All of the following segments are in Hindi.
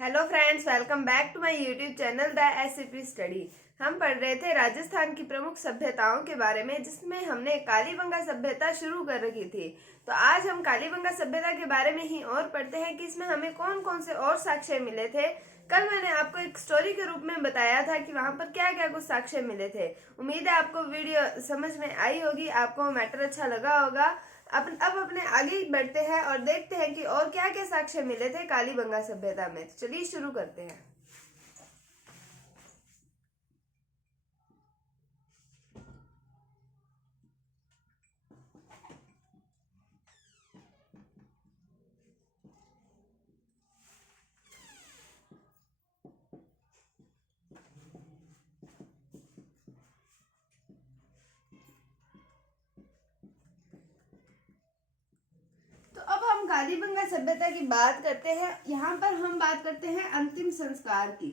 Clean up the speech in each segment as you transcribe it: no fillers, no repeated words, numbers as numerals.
Hello friends, welcome back to my YouTube channel the SCP study. हम पढ़ रहे थे राजस्थान की प्रमुख सभ्यताओं के बारे में, जिसमें हमने कालीबंगा सभ्यता शुरू कर रखी थी। तो आज हम कालीबंगा सभ्यता के बारे में ही और पढ़ते हैं कि इसमें हमें कौन कौन से और साक्ष्य मिले थे। कल मैंने आपको एक स्टोरी के रूप में बताया था कि वहां पर क्या क्या कुछ साक्ष्य मिले थे। उम्मीद है आपको वीडियो समझ में आई होगी, आपको मैटर अच्छा लगा होगा। अब अपने आगे बढ़ते हैं और देखते हैं कि और क्या क्या साक्ष्य मिले थे कालीबंगा सभ्यता में। तो चलिए शुरू करते हैं। तो अब हम कालीबंगा सभ्यता की बात करते हैं। यहाँ पर हम बात करते हैं अंतिम संस्कार की।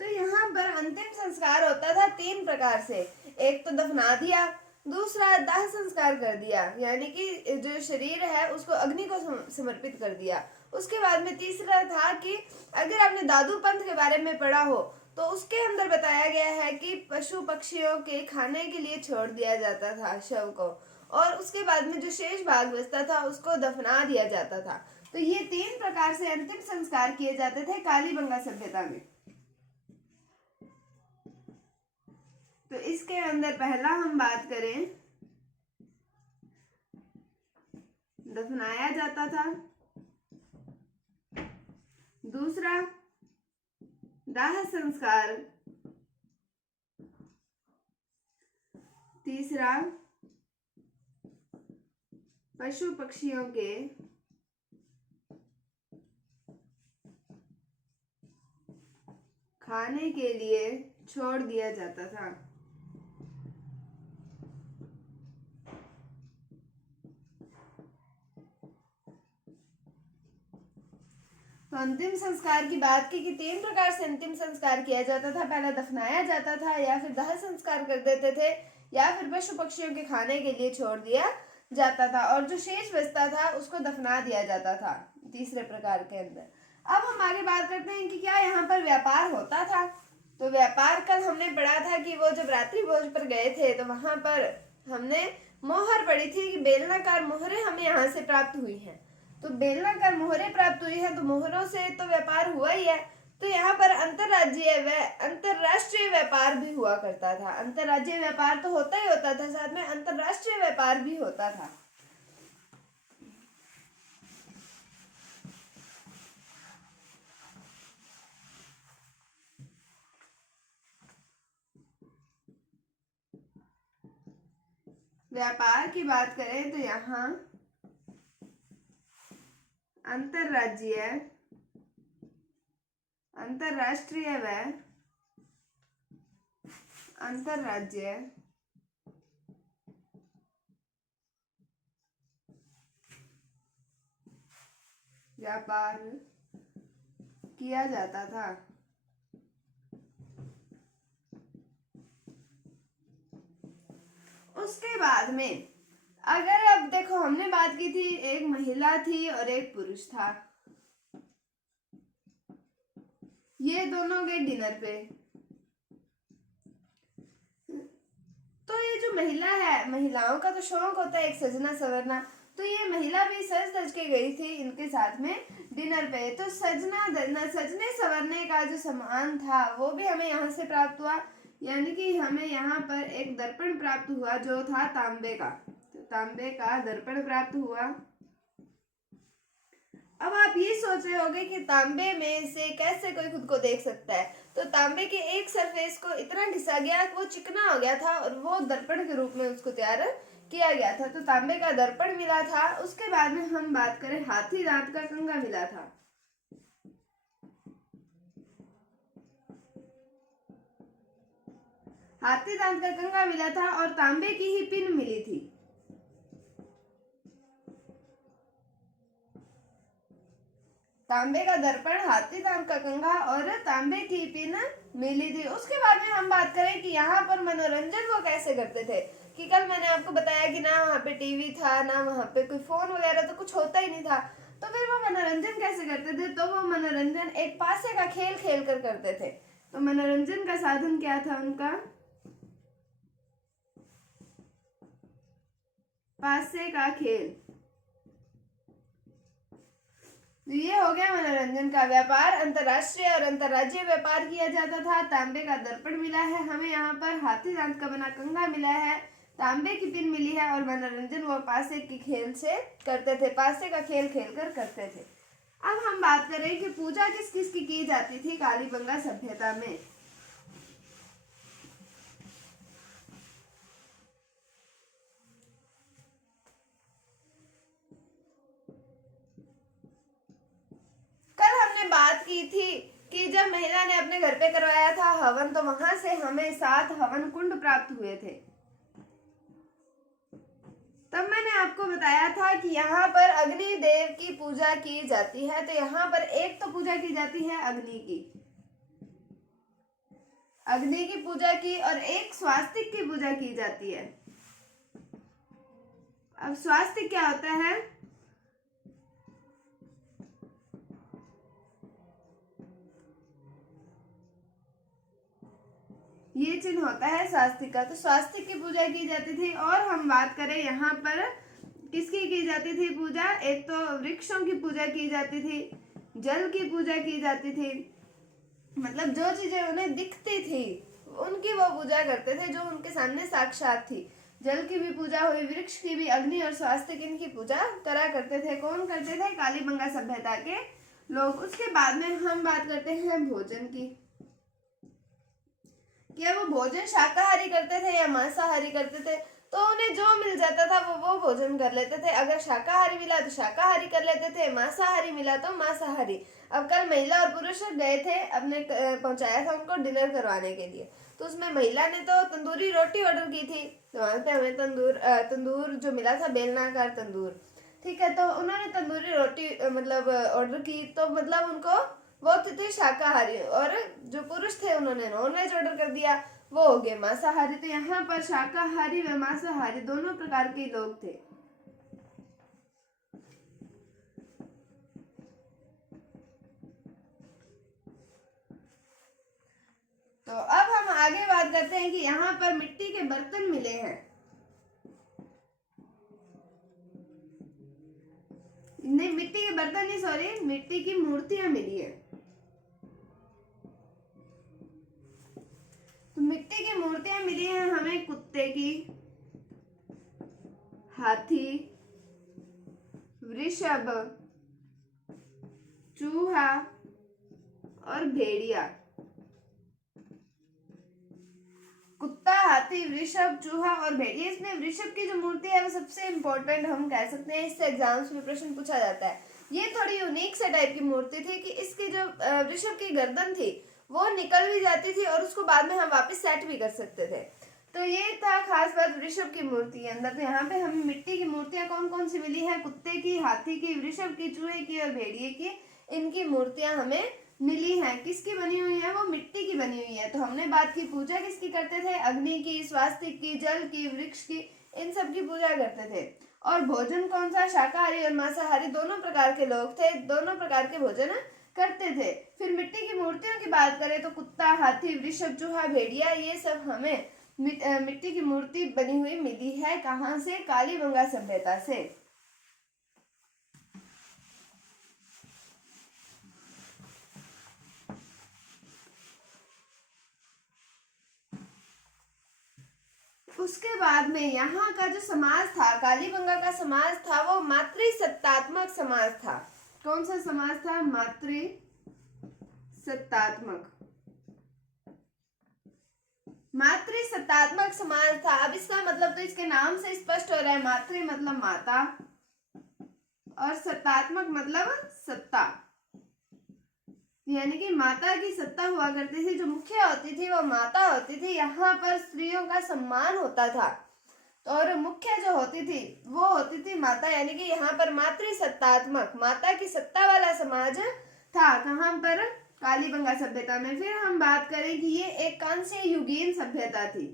तो यहाँ पर अंतिम संस्कार होता था तीन प्रकार से। एक तो दफना दिया, दूसरा दाह संस्कार कर दिया, यानी कि जो शरीर है उसको अग्नि को समर्पित कर दिया। उसके बाद में तीसरा था कि अगर आपने दादू पंथ के बारे में पढ़ा हो तो उसके अंदर बताया गया है कि पशु पक्षियों के खाने के लिए छोड़ दिया जाता था शव को, और उसके बाद में जो शेष भाग बचता था उसको दफना दिया जाता था। तो ये तीन प्रकार से अंतिम संस्कार किए जाते थे कालीबंगा सभ्यता में। तो इसके अंदर पहला हम बात करें, दफनाया जाता था। दूसरा दाह संस्कार। तीसरा पशु पक्षियों के खाने के लिए छोड़ दिया जाता था। तो अंतिम संस्कार की बात की कि तीन प्रकार से अंतिम संस्कार किया जाता था। पहला दफनाया जाता था, या फिर दाह संस्कार कर देते थे, या फिर पशु पक्षियों के खाने के लिए छोड़ दिया जाता था, और जो शेष बचता था उसको दफना दिया जाता था तीसरे प्रकार के अंदर। अब हम आगे बात करते हैं कि क्या यहाँ पर व्यापार होता था। तो व्यापार कल हमने पढ़ा था कि वो जब रात्रि भोज पर गए थे तो वहां पर हमने मोहर पढ़ी थी कि बेलनाकार मोहरें हमें यहाँ से प्राप्त हुई हैं। तो बेलनाकार मोहरें प्राप्त हुई है तो मोहरों से तो व्यापार हुआ ही है। तो यहाँ पर अंतरराज्यीय व अंतरराष्ट्रीय व्यापार भी हुआ करता था। अंतरराज्यीय व्यापार तो होता ही होता था, साथ में अंतरराष्ट्रीय व्यापार भी होता था। व्यापार की बात करें तो यहाँ अंतरराज्यीय, अंतरराष्ट्रीय व अंतरराज्य व्यापार किया जाता था। उसके बाद में अगर अब देखो, हमने बात की थी एक महिला थी और एक पुरुष था, ये दोनों गए डिनर पे। तो ये जो महिला है, महिलाओं का तो शौक होता है एक सजना सवरना, तो ये महिला भी सज धज के गई थी इनके साथ में डिनर पे। तो सजने सवरने का जो सामान था वो भी हमें यहाँ से प्राप्त हुआ, यानी कि हमें यहाँ पर एक दर्पण प्राप्त हुआ जो था तांबे का। तो तांबे का दर्पण प्राप्त हुआ। अब आप ये सोच रहे होंगे कि तांबे में से कैसे कोई खुद को देख सकता है। तो तांबे के एक सरफेस को इतना घिसा गया कि वो चिकना हो गया था और वो दर्पण के रूप में उसको तैयार किया गया था। तो तांबे का दर्पण मिला था। उसके बाद में हम बात करें, हाथी दांत का कंघा मिला था। हाथी दांत का कंघा मिला था और तांबे की ही पिन मिली थी। तांबे का दर्पण, हाथी दांत का कंघा और तांबे की पिन मिली थी। उसके बाद में हम बात करें कि यहाँ पर मनोरंजन वो कैसे करते थे, कि कल मैंने आपको बताया कि ना वहाँ पे टीवी था, ना वहाँ पे कोई फोन वगैरह, तो कुछ होता ही नहीं था। तो फिर वो मनोरंजन कैसे करते थे? तो वो मनोरंजन एक पासे का खेल खेल कर करते थे। तो मनोरंजन का साधन क्या था उनका? पासे का खेल। तो ये हो गया मनोरंजन का। व्यापार, अंतरराष्ट्रीय और अंतरराज्यीय व्यापार किया जाता था। तांबे का दर्पण मिला है हमें यहाँ पर, हाथी दांत का बना कंघा मिला है, तांबे की पिन मिली है, और मनोरंजन वो पासे के खेल से करते थे, पासे का खेल खेल कर करते थे। अब हम बात करें कि पूजा किस किस की जाती थी कालीबंगा सभ्यता में। कल हमने बात की थी कि जब महिला ने अपने घर पे करवाया था हवन, तो वहां से हमें 7 हवन कुंड प्राप्त हुए थे। तब मैंने आपको बताया था कि यहाँ पर अग्नि देव की पूजा की जाती है। तो यहाँ पर एक तो पूजा की जाती है अग्नि की, अग्नि की पूजा की, और एक स्वास्तिक की पूजा की जाती है। अब स्वास्तिक क्या होता है? ये चिन्ह होता है स्वास्तिक का। तो स्वास्तिक की पूजा की जाती थी। और हम बात करें यहाँ पर किसकी की जाती थी पूजा? एक तो वृक्षों की पूजा की जाती थी, जल की पूजा की जाती थी, मतलब जो चीजें उन्हें दिखती थी उनकी वो पूजा करते थे, जो उनके सामने साक्षात थी। जल की भी पूजा हुई, वृक्ष की भी, अग्नि और स्वास्तिक इनकी पूजा करा करते थे। कौन करते थे? कालीबंगा सभ्यता के लोग। उसके बाद में हम बात करते हैं भोजन की। क्या वो भोजन शाकाहारी करते थे या मांसाहारी करते थे? तो उन्हें जो मिल जाता था वो भोजन कर लेते थे। अगर शाकाहारी मिला तो शाकाहारी कर लेते थे, मांसाहारी मिला तो मांसाहारी। अब कल महिला और पुरुष गए थे, अपने पहुंचाया था उनको डिनर करवाने के लिए। तो उसमें महिला ने तो तंदूरी रोटी ऑर्डर की थी, तो वहां पे हमें तंदूर जो मिला था, बेलनाकार तंदूर, ठीक है। तो उन्होंने तंदूरी रोटी मतलब ऑर्डर की, तो मतलब उनको वो थे शाकाहारी, और जो पुरुष थे उन्होंने नॉनवेज ऑर्डर कर दिया, वो हो गए मांसाहारी। तो यहाँ पर शाकाहारी व मांसाहारी दोनों प्रकार के लोग थे। तो अब हम आगे बात करते हैं कि यहाँ पर मिट्टी के बर्तन मिले हैं। नहीं, मिट्टी के बर्तन नहीं, सॉरी, मिट्टी की मूर्तियां मिली है। तो मिट्टी की मूर्तियां मिली हैं हमें कुत्ते की, हाथी, वृषभ, चूहा और भेड़िया। कुत्ता, हाथी, वृषभ, चूहा और भेड़िया। इसमें वृषभ की जो मूर्ति है वो सबसे इंपॉर्टेंट हम कह सकते हैं, इससे एग्जाम्स में प्रश्न पूछा जाता है। ये थोड़ी यूनिक से टाइप की मूर्ति थी कि इसकी जो वृषभ की गर्दन थी वो निकल भी जाती थी, और उसको बाद में हम वापस सेट भी कर सकते थे। तो ये था खास बात वृषभ की मूर्ति के अंदर। तो यहाँ पे हमें मिट्टी की मूर्तियां कौन कौन सी मिली है? कुत्ते की, हाथी की, वृषभ की, चूहे की और भेड़िए की। इनकी मूर्तियां हमें मिली हैं। किसकी बनी हुई है? वो मिट्टी की बनी हुई है। तो हमने बात की पूजा किसकी करते थे? अग्नि की, स्वास्तिक की, जल की, वृक्ष की, इन सब की पूजा करते थे। और भोजन कौन सा? शाकाहारी और मांसाहारी दोनों प्रकार के लोग थे, दोनों प्रकार के भोजन करते थे। फिर मिट्टी की मूर्तियों की बात करें तो कुत्ता, हाथी, वृषभ, चूहा, भेड़िया, ये सब हमें मिट्टी की मूर्ति बनी हुई मिली है। कहाँ से? कालीबंगा सभ्यता से। उसके बाद में यहाँ का जो समाज था, कालीबंगा का समाज था, वो मातृसत्तात्मक समाज था। कौन सा समाज था? मातृसत्तात्मक। मातृसत्तात्मक समाज था। अब इसका मतलब तो इसके नाम से स्पष्ट हो रहा है, मातृ मतलब माता और सत्तात्मक मतलब सत्ता, यानी कि माता की सत्ता हुआ करती थी। जो मुखिया होती थी वो माता होती थी। यहाँ पर स्त्रियों का सम्मान होता था, और मुख्य जो होती थी वो होती थी माता, यानी कि यहाँ पर मातृसत्तात्मक, माता की सत्ता वाला समाज था। कहाँ पर? कालीबंगा सभ्यता में। फिर हम बात करें कि ये एक कांस्य युगीन सभ्यता थी।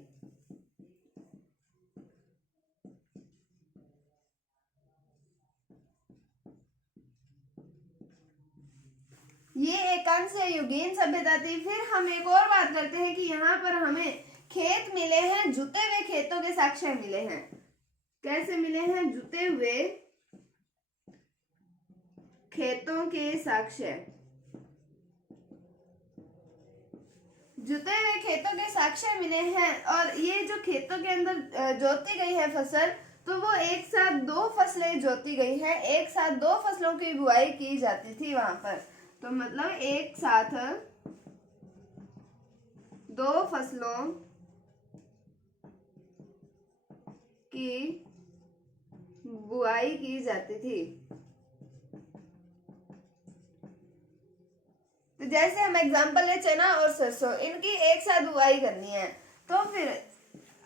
ये एक कांस्य युगीन सभ्यता थी। फिर हम एक और बात करते हैं कि यहाँ पर हमें खेत मिले हैं, जुते हुए खेतों के साक्ष्य मिले हैं। कैसे मिले हैं? जुते हुए खेतों के साक्ष्य। जुते हुए खेतों के साक्ष्य मिले हैं। और ये जो खेतों के अंदर जोती गई है फसल, तो वो एक साथ दो फसलें जोती गई हैं, एक साथ दो फसलों की बुआई की जाती थी वहां पर। तो मतलब एक साथ दो फसलों की बुआई की जाती थी। तो जैसे हम एग्जांपल है चना और सरसों, इनकी एक साथ बुआई करनी है, तो फिर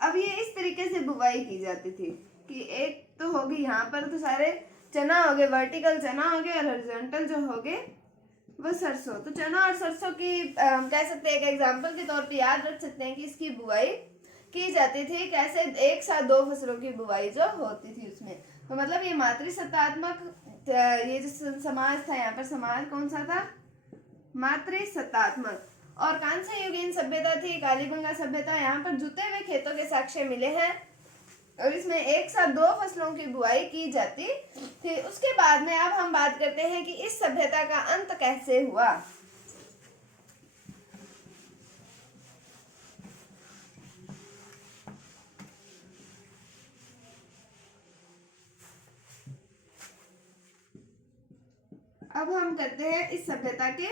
अब ये इस तरीके से बुआई की जाती थी कि एक तो होगी यहाँ पर तो सारे चना हो गए, वर्टिकल चना हो गए, और हॉरिजॉन्टल जो हो गए वो सरसों। तो चना और सरसों की हम कह सकते हैं, एक एग्जांपल के तौर पे याद रख सकते हैं कि इसकी बुआई की जाती थी। कैसे? एक साथ दो फसलों की बुआई जो होती थी उसमें। तो मतलब ये मातृसत्तात्मक, ये जो समाज था, यहाँ पर समाज कौन सा था? मातृसत्तात्मक। और कांस्य युगीन सभ्यता थी कालीबंगा सभ्यता। यहाँ पर जुते हुए खेतों के साक्ष्य मिले हैं और इसमें एक साथ दो फसलों की बुआई की जाती थी। उसके बाद में अब हम बात करते हैं कि इस सभ्यता का अंत कैसे हुआ। अब हम करते हैं इस सभ्यता के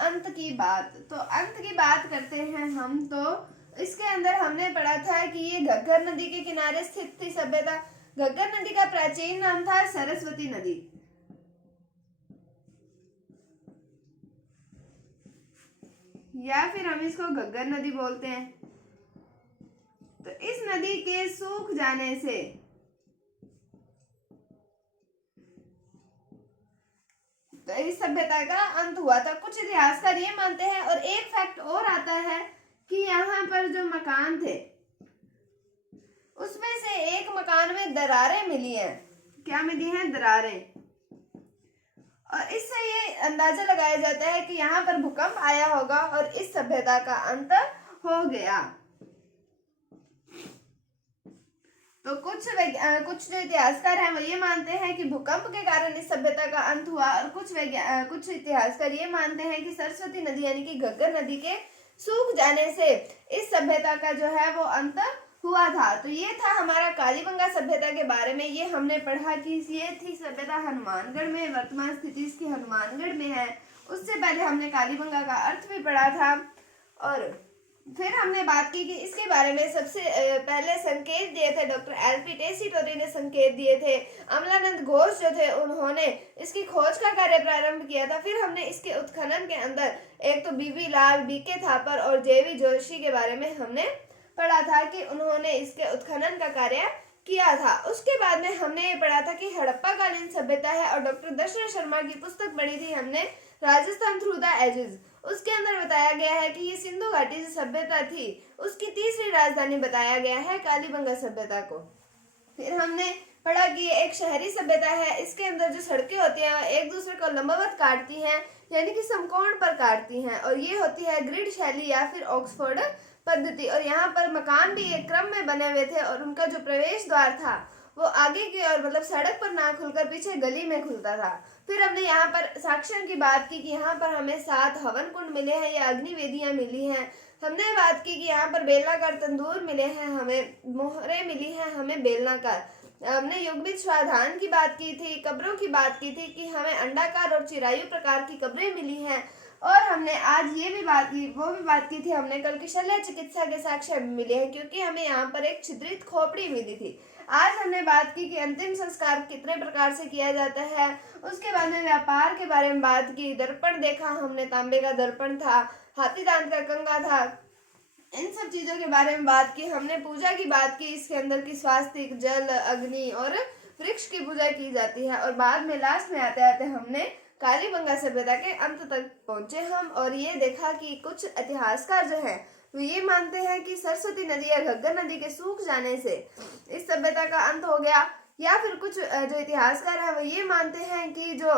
अंत की बात। तो अंत की बात करते हैं हम, तो इसके अंदर हमने पढ़ा था कि ये घग्गर नदी के किनारे स्थित थी सभ्यता। घग्गर नदी का प्राचीन नाम था सरस्वती नदी, या फिर हम इसको घग्गर नदी बोलते हैं। तो इस नदी के सूख जाने से तो इस सभ्यता का अंत हुआ था, कुछ इतिहासकार ये मानते हैं। और एक फैक्ट और आता है कि यहाँ पर जो मकान थे उसमें से एक मकान में दरारें मिली हैं। क्या मिली हैं? दरारें। और इससे ये अंदाजा लगाया जाता है कि यहाँ पर भूकंप आया होगा और इस सभ्यता का अंत हो गया। तो कुछ जो इतिहासकार हैं वो ये मानते हैं कि भूकंप के कारण इस सभ्यता का अंत हुआ, और कुछ इतिहासकार ये मानते हैं कि सरस्वती नदी यानी कि घग्गर नदी के सूख जाने से इस सभ्यता का जो है वो अंत हुआ था। तो ये था हमारा कालीबंगा सभ्यता के बारे में। ये हमने पढ़ा कि ये थी सभ्यता हनुमानगढ़ में, वर्तमान स्थिति इसकी हनुमानगढ़ में है। उससे पहले हमने कालीबंगा का अर्थ भी पढ़ा था। और फिर हमने बात की कि इसके बारे में सबसे पहले संकेत दिए थे डॉक्टर एलपी टेसीटोरी ने संकेत दिए थे। अमलानंद घोष जो थे उन्होंने इसकी खोज का कार्य प्रारंभ किया था। फिर हमने इसके उत्खनन के अंदर एक तो बीबी लाल, बीके थापर और जेवी जोशी के बारे में हमने पढ़ा था कि उन्होंने इसके उत्खनन का कार्य किया था। उसके बाद में हमने ये पढ़ा था कि हड़प्पा कालीन सभ्यता है, और डॉक्टर दशरथ शर्मा की पुस्तक पढ़ी थी हमने, राजस्थान थ्रू द एजेस। उसके अंदर बताया गया है कि ये सिंधु घाटी जो सभ्यता थी उसकी तीसरी राजधानी बताया गया है कालीबंगा सभ्यता को। फिर हमने पढ़ा कि ये एक शहरी सभ्यता है। इसके अंदर जो सड़कें होती हैं एक दूसरे को लंबवत काटती हैं, यानी कि समकोण पर काटती हैं, और ये होती है ग्रिड शैली या फिर ऑक्सफोर्ड पद्धति। और यहाँ पर मकान भी एक क्रम में बने हुए थे, और उनका जो प्रवेश द्वार था वो आगे की ओर मतलब सड़क पर ना खुलकर पीछे गली में खुलता था। फिर हमने यहाँ पर साक्ष्यों की बात की कि यहाँ पर हमें 7 हवन कुंड मिले हैं या अग्नि वेदियां मिली हैं। हमने बात की कि यहाँ पर बेलनाकार तंदूर मिले हैं, हमें मोहरें मिली हैं, हमें बेलनाकार। हमने युग्मित स्वाधान की बात की थी, कब्रों की बात की थी कि हमें अंडाकार और चिरायु प्रकार की कब्रें मिली हैं। और हमने आज ये भी बात की, वो भी बात की थी हमने कल की शल्य चिकित्सा के साक्ष्य मिले हैं, क्योंकि हमें यहाँ पर एक छिद्रित खोपड़ी मिली थी। आज हमने बात की कि अंतिम संस्कार कितने प्रकार से किया जाता है। उसके बाद में व्यापार के बारे में बात की, दर्पण देखा हमने, तांबे का दर्पण था, हाथी दांत का कंगा था, इन सब चीजों के बारे में बात की हमने। पूजा की बात की, इसके अंदर की स्वास्तिक, जल, अग्नि और वृक्ष की पूजा की जाती है। और बाद में लास्ट में आते आते हमने कालीबंगा सभ्यता के अंत तक पहुंचे हम, और ये देखा कि कुछ इतिहासकार जो है तो ये मानते हैं कि सरस्वती नदी या घग्गर नदी के सूख जाने से इस सभ्यता का अंत हो गया, या फिर कुछ जो इतिहासकार है वो ये मानते हैं कि जो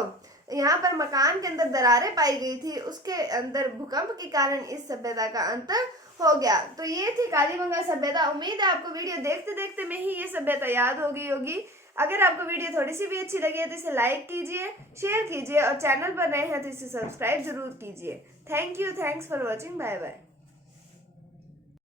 यहाँ पर मकान के अंदर दरारें पाई गई थी, उसके अंदर भूकंप के कारण इस सभ्यता का अंत हो गया। तो ये थी कालीबंगा सभ्यता। उम्मीद है आपको वीडियो देखते देखते में ही ये सभ्यता याद हो गई होगी। अगर आपको वीडियो थोड़ी सी भी अच्छी लगी है तो इसे लाइक कीजिए, शेयर कीजिए और चैनल पर नए हैं तो इसे सब्सक्राइब जरूर कीजिए। Thank you, thanks for watching, bye bye.